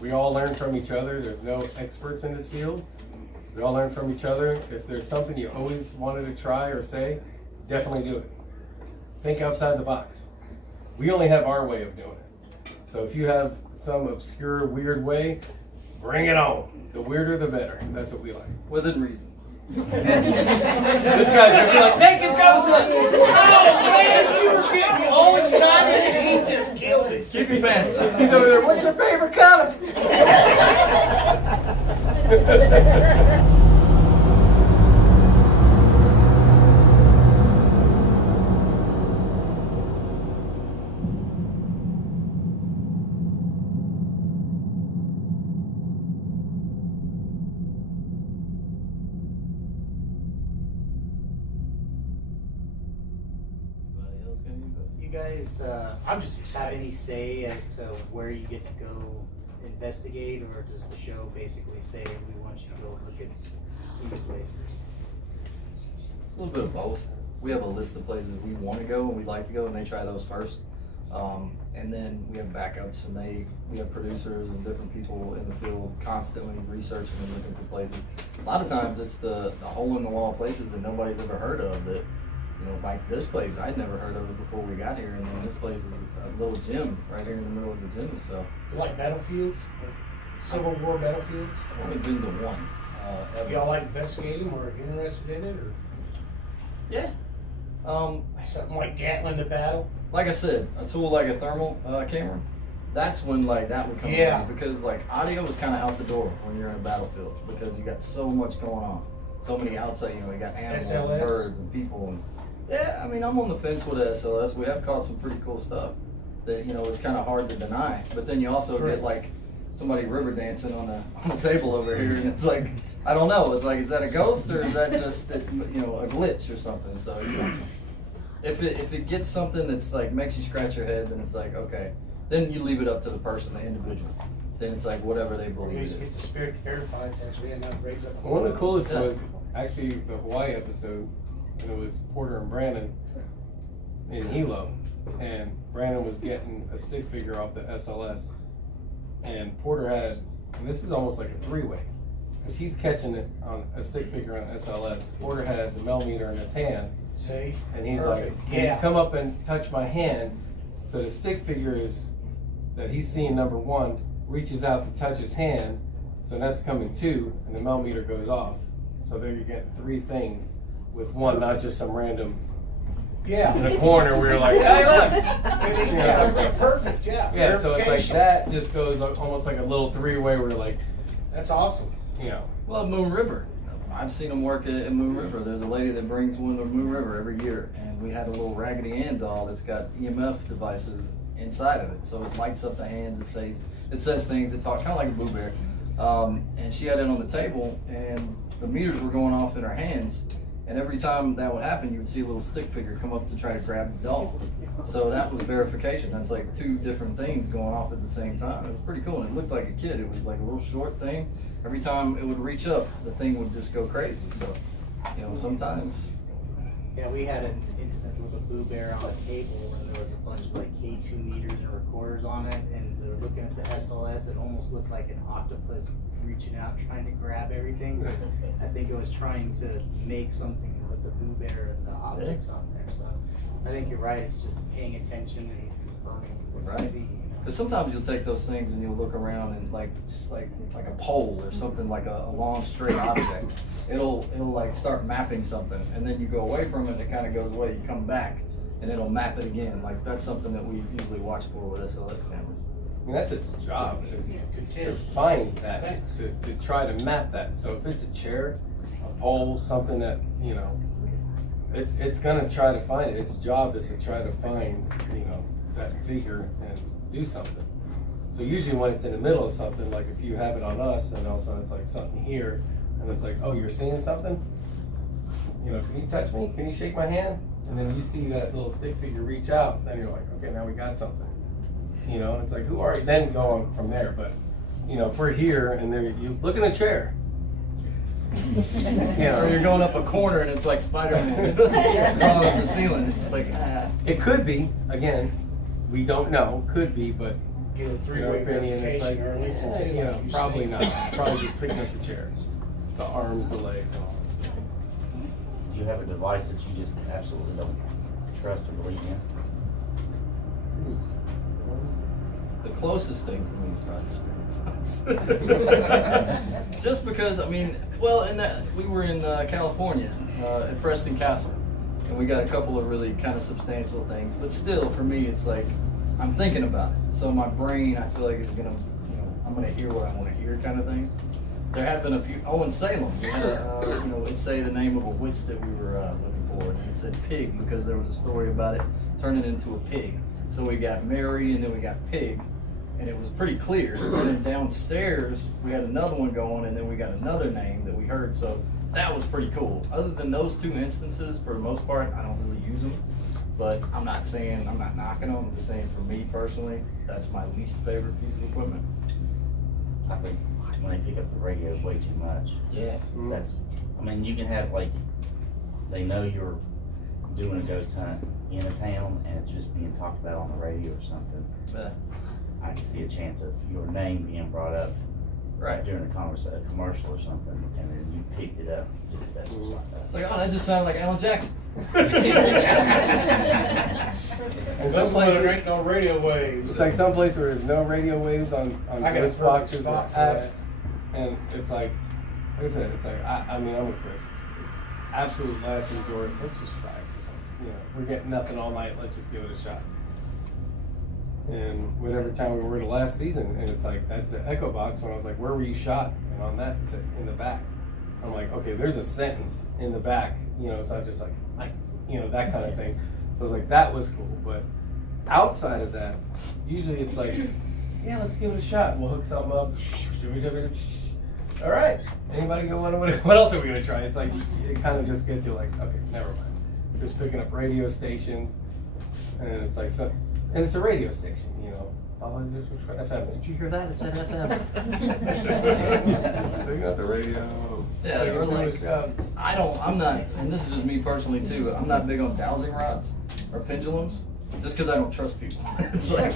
we all learn from each other. There's no experts in this field. We all learn from each other. If there's something you always wanted to try or say, definitely do it. Think outside the box. We only have our way of doing it. So if you have some obscure, weird way, bring it on. The weirder, the better. That's what we like. Within reason. This guy's gonna be like, Naked ghost hunt. Oh man, you were getting all excited and he just killed it. Keep your pants up. he's over there, what's your favorite color? You guys, I'm just have excited. any say as to where you get to go investigate, or does the show basically say we want you to go look at these places? It's a little bit of both. We have a list of places we want to go and we'd like to go, and they try those first. And then we have backups, and we have producers and different people in the field constantly researching and looking for places. A lot of times it's the hole in the wall places that nobody's ever heard of that, you know, like this place, I'd never heard of it before we got here, and then this place is a little gym right here in the middle of Virginia, so. You like battlefields? Civil War battlefields? I've only been to one. Ever. Y'all like investigating or interested in it? Or Yeah. something like Gatling the battle? Like I said, a tool like a thermal camera, that's when like that would come Yeah. in, because like audio is kind of out the door when you're in a battlefield, because you got so much going on, so many outside, you know, you got animals and SLS? birds and people, and yeah, I mean, I'm on the fence with SLS. We have caught some pretty cool stuff that, you know, it's kind of hard to deny, but then you also Correct. get like somebody river dancing on a table over here, and it's like, I don't know, it's like, is that a ghost or is that just you know, a glitch or something? So you know, if it gets something that's like makes you scratch your head, then it's like, okay, then you leave it up to the person, the individual. Then it's like whatever they We believe used it to get is. the spirit verified actually and not raise up. One of the coolest Yeah. was actually the Hawaii episode, and it was Porter and Brandon in Hilo, and Brandon was getting a stick figure off the SLS, and Porter had, and this is almost like a three-way, because he's catching it on a stick figure on SLS. Porter had the millimeter in his hand, See? and he's Perfect. like, "Can you come up and touch my hand?" So the stick figure is that he's seeing number one, reaches out to touch his hand, so that's coming two, and the millimeter goes off. So there you get three things with one, not just some random Yeah. in a corner where you're like, "Hey, look!" Yeah, perfect, yeah. Yeah, so it's like Verification. that just goes almost like a little three-way where you're like, That's awesome. you know, Well, Moon River. I've seen them work at Moon River. There's a lady that brings one to Moon River every year, and we had a little Raggedy Ann doll that's got EMF devices inside of it, so it lights up the hands. It says things. It talks kind of like a Boo Bear. And she had it on the table, and the meters were going off in her hands. And every time that would happen, you would see a little stick figure come up to try to grab the doll. So that was verification. That's like two different things going off at the same time. It was pretty cool, and it looked like a kid. It was like a little short thing. Every time it would reach up, the thing would just go crazy. So, you know, sometimes. Yeah, we had an instance with a Boo Bear on a table, and there was a bunch of like K2 meters and recorders on it, and they were looking at the SLS. It almost looked like an octopus reaching out, trying to grab everything. I think it was trying to make something with the Boo Bear and the objects on there. So I think you're right. It's just paying attention and confirming what you Right. see. Because sometimes you'll take those things and you'll look around and like just like a pole or something, like a long straight object. It'll like start mapping something, and then you go away from it and it kind of goes away. You come back and it'll map it again. Like that's something that we usually watch for with SLS cameras. I mean, that's its job, is to Content. find that, Thanks. to try to map that. So if it's a chair, a pole, something that, you know, it's gonna try to find it. Its job is to try to find, you know, that figure and do something. So usually when it's in the middle of something, like if you have it on us and all of a sudden it's like something here, and it's like, oh, you're seeing something? You know, can you touch me? Can you shake my hand? And then you see that little stick figure reach out, then you're like, okay, now we got something. You know, it's like, who are you? Then go on from there. But, you know, if we're here and there, you look in a chair. You Or you're know, going up a corner and it's like Spider-Man crawling up the ceiling. It's like, it could be, again, we don't know, could be, but get a your three-way opinion. It's like, verification, or at least a two. you know, like you probably say. not. Probably just picking up the chairs, the arms, the legs, and all that stuff. Do you have a device that you just absolutely don't trust or believe in? The closest thing for me is probably spirit box. Just because, I mean, well, we were in California at Preston Castle, and we got a couple of really kind of substantial things. But still, for me, it's like I'm thinking about it. So my brain, I feel like, is gonna, you know, I'm gonna hear what I want to hear, kind of thing. There have been a few. Oh, in Salem, we had you know, it'd say the name of a witch that we were looking for, and it said pig because there was a story about it turning into a pig. So we got Mary, and then we got pig. And it was pretty clear. And then downstairs, we had another one going, and then we got another name that we heard. So that was pretty cool. Other than those two instances, for the most part, I don't really use them. But I'm not saying, I'm not knocking them. I'm just saying, for me personally, that's my least favorite piece of equipment. I think when they pick up the radio way too much. Yeah. That's, I mean, you can have like, they know you're doing a ghost hunt in a town and it's just being talked about on the radio or something. I can see a chance of your name being brought up Right. during a commercial or something, and then you picked it up. Just that's just like that. Like, oh, that just sounded like Alan Jackson. And That's some why there places, ain't no radio waves. it's like some place where there's no radio waves on I got a ghost perfect boxes or spot for apps, and it's like I said, it's like I mean, I'm with Chris. It's absolute last resort. Let's just try it for something. You know, we're getting nothing all night. Let's just give it a shot. And whatever time we were the last season, and it's like that's an echo box. And I was like, "Where were you shot?" And on that, it said in the back. I'm like, "Okay, there's a sentence in the back." You know, so I just like, you know, that kind of thing. So I was like, that was cool. But outside of that, usually it's like, yeah, let's give it a shot. We'll hook something up. All right. Anybody go? What else are we gonna try? It's like it kind of just gets you like, okay, never mind. Just picking up radio stations, and it's like so. And it's a radio station, you know. FM. Did you hear that? It said FM. Picking up the radio. Yeah, or like, I'm not, and this is just me personally too, I'm not big on dowsing rods or pendulums, just because I don't trust people. It's like,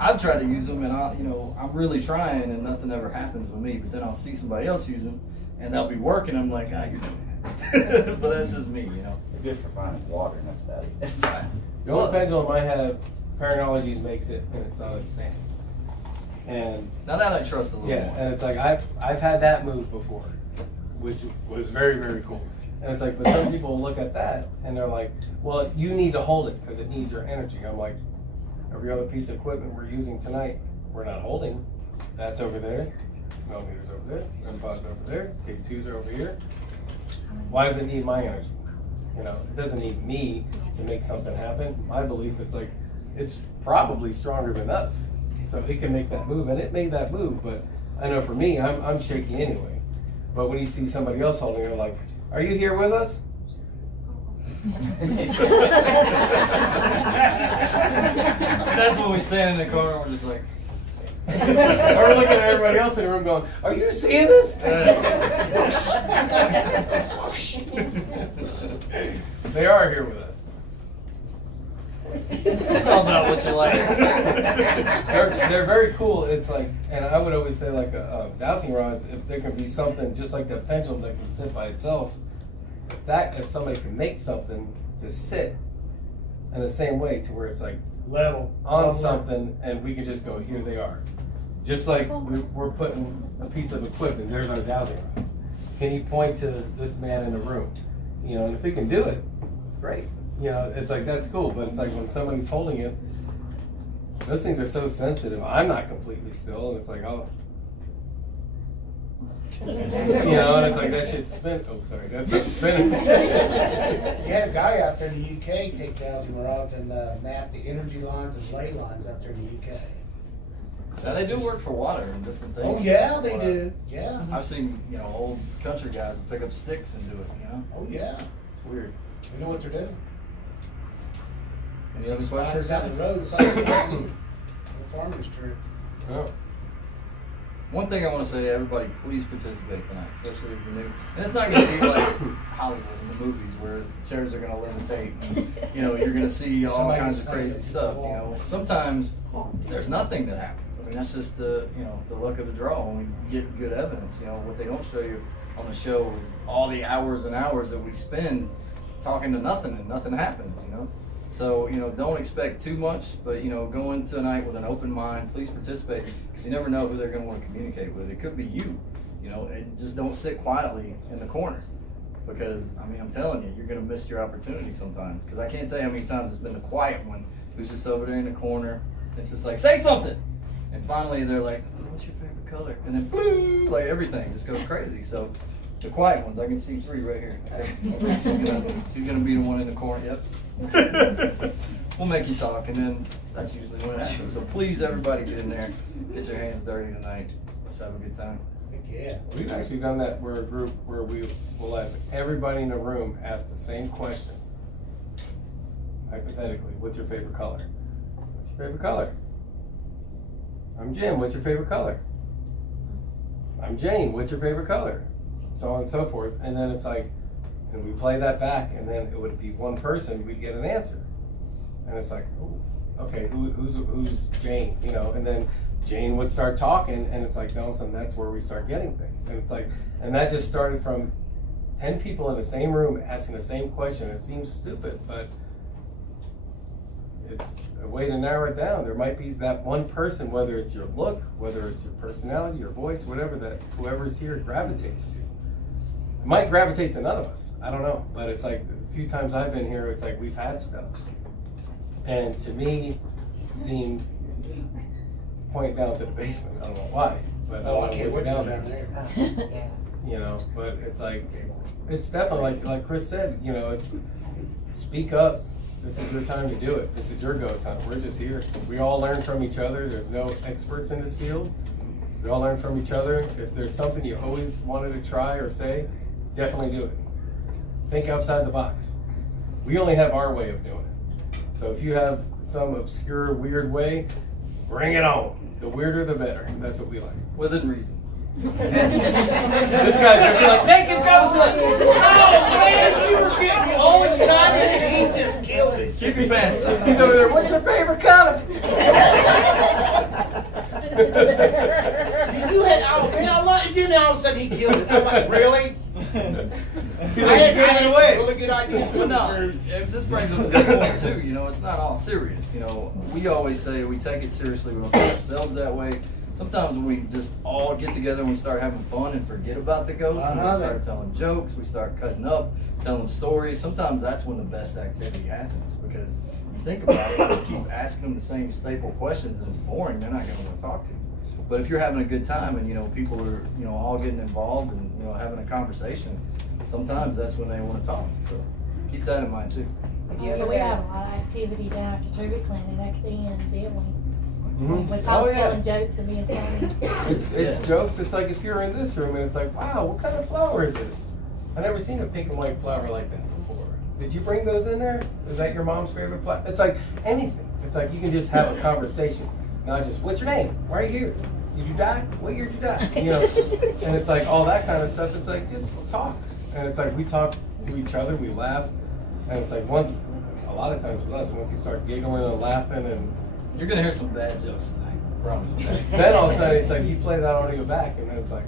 I've tried to use them and I'm really trying and nothing ever happens with me, but then I'll see somebody else use them and they'll be working, I'm like, you're doing it. But that's just me, you know. They're good for finding water, and that's about it. The only pendulum I have, Paranologies makes it, and it's on a stand. And Now that I trust a little yeah, more. and it's like I've had that move before, which was very, very cool. And it's like, but some people look at that and they're like, well, you need to hold it because it needs your energy. I'm like, every other piece of equipment we're using tonight, we're not holding. That's over there. Millimeters over there. REM-pods over there. K2s are over here. Why does it need my energy? You know, it doesn't need me to make something happen. My belief, it's like, it's probably stronger than us. So it can make that move, and it made that move, but I know for me, I'm shaky anyway. But when you see somebody else holding it, you're like, are you here with us? That's when we stand in the car and we're just like, Or looking at everybody else in the room going, are you seeing this? They are here with us. it's all about what you like. They're very cool. It's like, and I would always say like dowsing rods, if there can be something just like that pendulum that can sit by itself, if somebody can make something to sit in the same way to where it's like Level. on something and we can just go, here they are. Just like we're putting a piece of equipment, there's our dowsing rod. Can you point to this man in the room? You know, and if he can do it, great. You know, it's like, that's cool, but it's like when somebody's holding it, those things are so sensitive. I'm not completely still, and it's like, oh. You know, and it's like, that shit's spin. Oh, sorry, that's not spinning. You had a guy out there in the UK take dowsing rods and map the energy lines and ley lines out there in the UK. Now they do work for water and different things. Oh yeah, they do. Yeah. I've seen, old country guys pick up sticks and do it, Oh yeah. It's weird. We know what they're doing. Any other Spiders questions? out the road, size of the farmer's tree. Oh. One thing I want to say to everybody, please participate tonight, especially if you're new. And it's not going to be like Hollywood in the movies where chairs are going to levitate and, you're going to see all Somebody kinds of snuck crazy it stuff, against the wall. Sometimes there's nothing that happens. mean, that's just the luck of the draw when we get good evidence. What they don't show you on the show is all the hours and hours that we spend talking to nothing and nothing happens. So don't expect too much, but go in tonight with an open mind. Please participate, because you never know who they're going to want to communicate with. It could be you. And just don't sit quietly in the corner, because I'm telling you, you're going to miss your opportunity sometimes. Because I can't tell you how many times it's been the quiet one who's just over there in the corner. It's just like, say something, and finally they're like, what's your favorite color? And then boom, like everything just goes crazy. So the quiet ones, I can see 3 right here. She's gonna be the one in the corner. Yep. We'll make you talk, and then that's usually what happens. So please, everybody, get in there, get your hands dirty tonight. Let's have a good time. Yeah. We've actually done that. We're a group where we will ask everybody in the room ask the same question. Hypothetically, what's your favorite color? What's your favorite color? I'm Jim. What's your favorite color? I'm Jane. What's your favorite color? So on and so forth. And then it's like, and we play that back, and then it would be one person, we'd get an answer. And it's like, oh, okay, who's Jane? And then Jane would start talking, and it's like, no, so that's where we start getting things. And it's like, and that just started from 10 people in the same room asking the same question. It seems stupid, but it's a way to narrow it down. There might be that one person, whether it's your look, whether it's your personality, your voice, whatever, that whoever's here gravitates to. It might gravitate to none of us. I don't know. But it's like, a few times I've been here, it's like we've had stuff. And to me, seemed point down to the basement. I don't know why, but I don't know what's down there. But it's like, it's definitely like Chris said, it's speak up. This is your time to do it. This is your ghost hunt. We're just here. We all learn from each other. There's no experts in this field. We all learn from each other. If there's something you always wanted to try or say, definitely do it. Think outside the box. We only have our way of doing it. So if you have some obscure, weird way, bring it on. The weirder, the better. That's what we like. Within reason. This guy's gonna be like, naked ghost hunt. Oh man, you were getting all excited and he just killed it. Keep your pants up. He's over there, what's your favorite color? You had, oh man, I love you now. All of a sudden he killed it. I'm like, really? I had some really good ideas. Well, no, this brings us to the point too. It's not all serious. We always say we take it seriously. We don't take ourselves that way. Sometimes when we just all get together and we start having fun and forget about the ghosts, and we start telling jokes, we start cutting up, telling stories. Sometimes that's when the best activity happens, because you think about it, you keep asking them the same staple questions and it's boring. They're not going to want to talk to you. But if you're having a good time and people are all getting involved and having a conversation, sometimes that's when they want to talk. So keep that in mind too. Yeah, we have a lot of activity down at the tribute clinic at the end, didn't we? Mm-hmm. With all telling jokes and being funny. It's jokes. It's like if you're in this room and it's like, wow, what kind of flower is this? I've never seen a pink and white flower like that before. Did you bring those in there? Is that your mom's favorite flower? It's like anything. It's like you can just have a conversation. Not just, what's your name? Why are you here? Did you die? What year did you die? And it's like all that kind of stuff. It's like, just talk. And it's like we talk to each other, we laugh. And it's like a lot of times with us, once you start giggling and laughing and you're going to hear some bad jokes tonight. I promise you. Then all of a sudden it's like you play that audio back, and then it's like,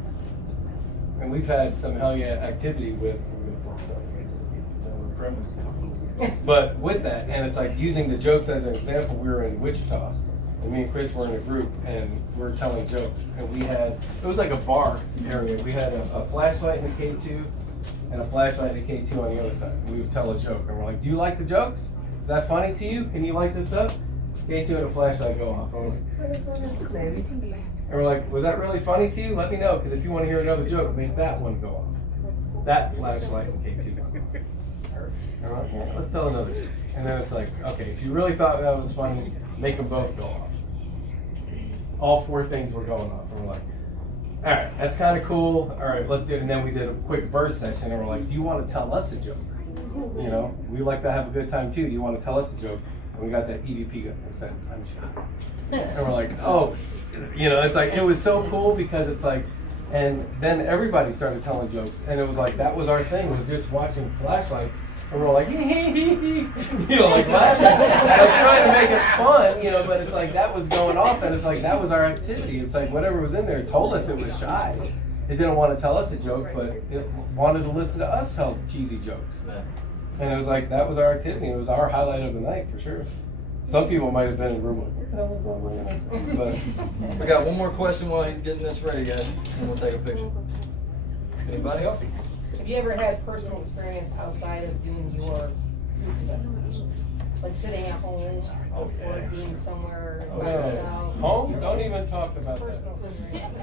and we've had some hell yeah activity with, but with that, and it's like using the jokes as an example. We were in Wichita, and me and Chris were in a group, and we were telling jokes, and it was like a bar area. We had a flashlight in the K2 and a flashlight in the K2 on the other side. We would tell a joke, and we're like, do you like the jokes? Is that funny to you? Can you light this up? K2 and a flashlight go off. And we're like, was that really funny to you? Let me know, because if you want to hear another joke, make that one go off. That flashlight in K2. All right, here, let's tell another joke. And then it's like, okay, if you really thought that was funny, make them both go off. All 4 things were going off. And we're like, all right, that's kind of cool. All right, let's do it. And then we did a quick burst session, and we're like, do you want to tell us a joke? We like to have a good time too. Do you want to tell us a joke? And we got that EVP gun and said, I'm shy. And we're like, oh, it's like, it was so cool because it's like, and then everybody started telling jokes. And it was like, that was our thing, was just watching flashlights And we're like, hee hee hee hee, you know, like laughing, like trying to make it fun, you know, but it's like that was going off, and it's like that was our activity. It's like whatever was in there told us it was shy. It didn't want to tell us a joke, but it wanted to listen to us tell cheesy jokes. Yeah. And it was like, that was our activity. It was our highlight of the night, for sure. Some people might have been in the room like, what the hell is going on? But We got one more question while he's getting this ready, guys, and we'll take a picture. Anybody? Have you ever had personal experience outside of doing your investigations? Like sitting at home or being somewhere by no. yourself? Home? Don't even talk about that. Personal experience.